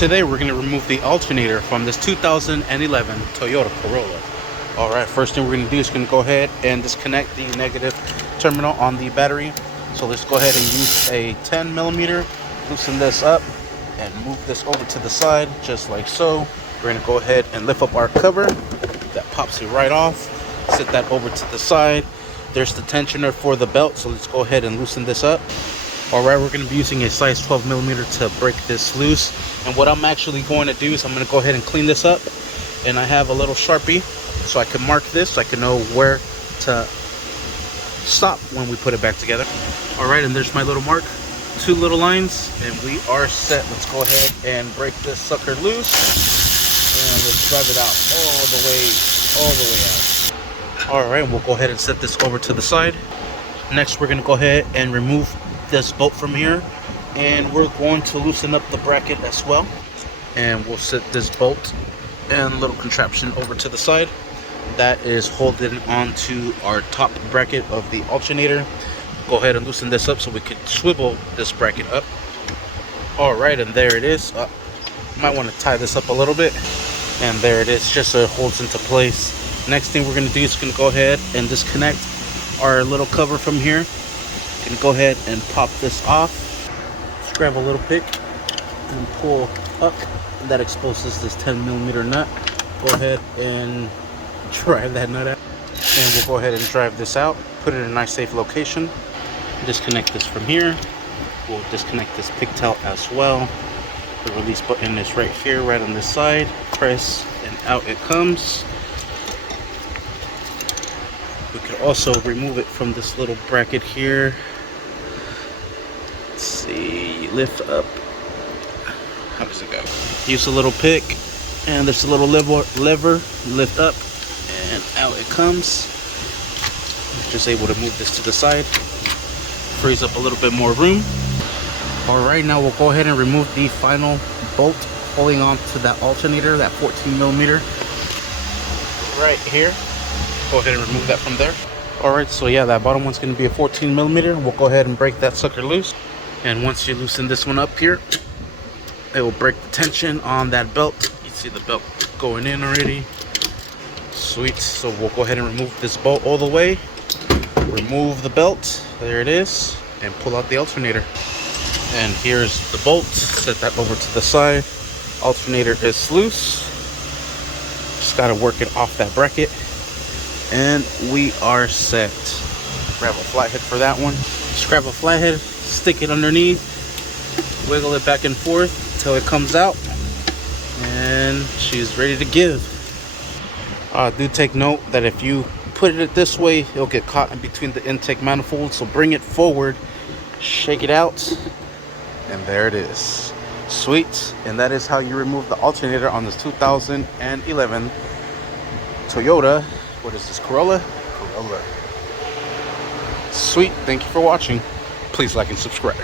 Today we're going to remove the alternator from this 2011 Toyota Corolla. Alright, first thing we're going to do is going to go ahead and disconnect the negative terminal on the battery. So let's go ahead and use a 10 millimeter, loosen this up and move this over to the side just like so. We're going to go ahead and lift up our cover. That pops it right off. Set that over to the side. There's the tensioner for the belt, so let's go ahead and loosen this up. Alright, we're going to be using a size 12 millimeter to break this loose. And what I'm actually going to do is I'm going to go ahead and clean this up. And I have a little Sharpie so I can mark this, so I can know where to stop when we put it back together. Alright, and there's my little mark. 2 little lines, and we are set. Let's go ahead and break this sucker loose. And let's drive it out all the way out. Alright, we'll go ahead and set this over to the side. Next, we're going to go ahead and remove this bolt from here, and we're going to loosen up the bracket as well. And we'll set this bolt and little contraption over to the side. That is holding on to our top bracket of the alternator. Go ahead and loosen this up so we can swivel this bracket up. Alright, and there it is. Might want to tie this up a little bit. And there it is, just so it holds into place. Next thing we're going to do is going to go ahead and disconnect our little cover from here. Going to go ahead and pop this off. Just grab a little pick and pull up. That exposes this 10 millimeter nut. Go ahead and drive that nut out. And we'll go ahead and drive this out. Put it in a nice safe location. Disconnect this from here. We'll disconnect this pigtail as well. The release button is right here, right on this side. Press and out it comes. We could also remove it from this little bracket here. Let's see, lift up. How does it go? Use a little pick, and there's a little lever, lift up, and out it comes. Just able to move this to the side. Frees up a little bit more room. Alright, now we'll go ahead and remove the final bolt holding on to that alternator, that 14 millimeter. Right here. Go ahead and remove that from there. Alright, so yeah, that bottom one's going to be a 14 millimeter. We'll go ahead and break that sucker loose. And once you loosen this one up here, it will break the tension on that belt. You see the belt going in already. Sweet. So we'll go ahead and remove this bolt all the way. Remove the belt. There it is. And pull out the alternator. And here's the bolt. Set that over to the side. Alternator is loose. Just got to work it off that bracket. And we are set. Grab a flathead for that one. Just grab a flathead, stick it underneath, wiggle it back and forth until it comes out, and she's ready to give. Do take note that if you put it this way, it'll get caught in between the intake manifolds. So bring it forward, shake it out, and there it is. Sweet. And that is how you remove the alternator on this 2011 Toyota. What is this, Corolla? Corolla. Sweet. Thank you for watching. Please like and subscribe.